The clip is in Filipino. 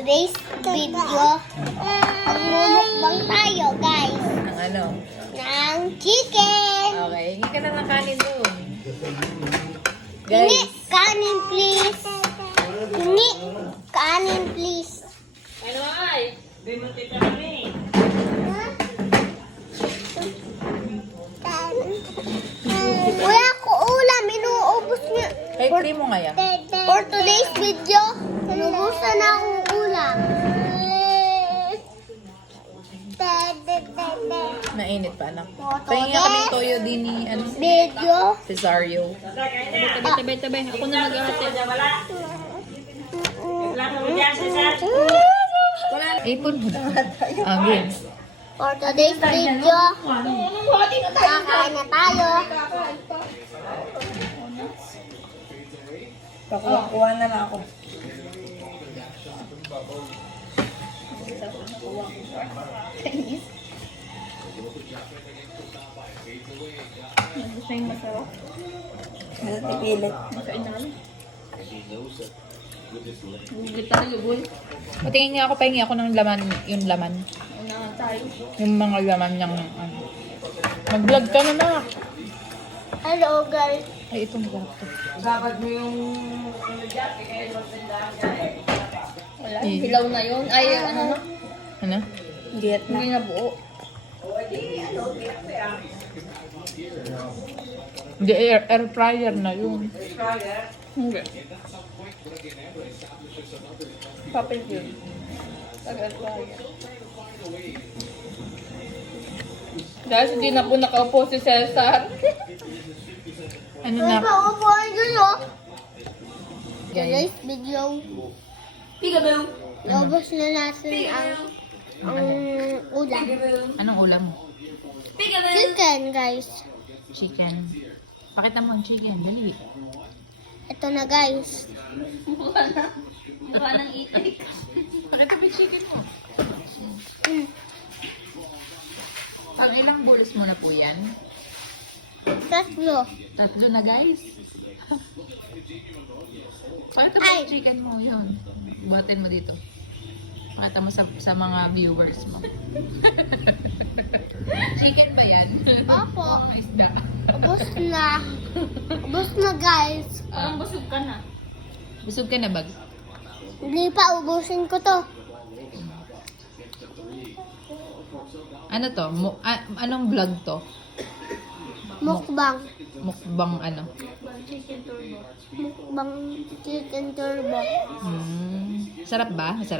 today's video, magmumukbang tayo, guys. Ang ano? Ng chicken. Okay, hingi ka na ng kanin doon. Hingi, Guys, kanin please. Hingi, kanin please. Ano ay? Di mo tita kami. Wala ko ulam, inuubos niya. kay free mo nga yan. For today's video, inubusan na akong ulam. Mainit pa, anak. Pahingi kami ng toyo din ni ano, Video. Cesario. Tabi. Ako na mag-ate. Wala. Reklamo mo dyan, Cesar. Ipon mo na. Again. For today's video, kakain na tayo. Pakuha na lang ako. Gusto yung masarap. Pipilit. Makain na kami. Gugit tayo, boy. Patingin nga ako, pahingi ako ng laman, yung laman. Una nga tayo. Yung mga laman niyang ano. Mag-vlog ka na na. Hello guys. Ay, itong gato. Babad mo yung ano dyan, kaya magtindahan ka eh. Wala, Eh. hilaw na yun. Ay, ano na? Ano? Get Hindi na buo. Hindi, air fryer na yun. Hindi. Papel yun. Pag-airfryer. Guys, hindi na po nakaupo si Cesar. Ano na? Paupuan dun oh. Guys. Today's video, Peekaboo! lobos na natin ang ulam. Anong ulam? Peekaboo! Chicken guys. Chicken. Pakita mo ang chicken. Dali. Ito na guys. Mukha na. Mukha ng itik. Pakita mo yung chicken mo. Ang ilang bowls mo na po yan? Tatlo. Tatlo na, guys. Pakita mo yung chicken mo, yun. Buhatin mo dito. Pakita mo sa mga viewers mo. Chicken ba yan? Opo. Mga isda. Ubus na. Ubus na guys. Parang busog ka na. Busog ka na, bag? Hindi pa, ubusin ko to. Ano to? Anong vlog to? Mukbang. Mukbang ano? Mukbang chicken turbo. Sarap ba? Masarap.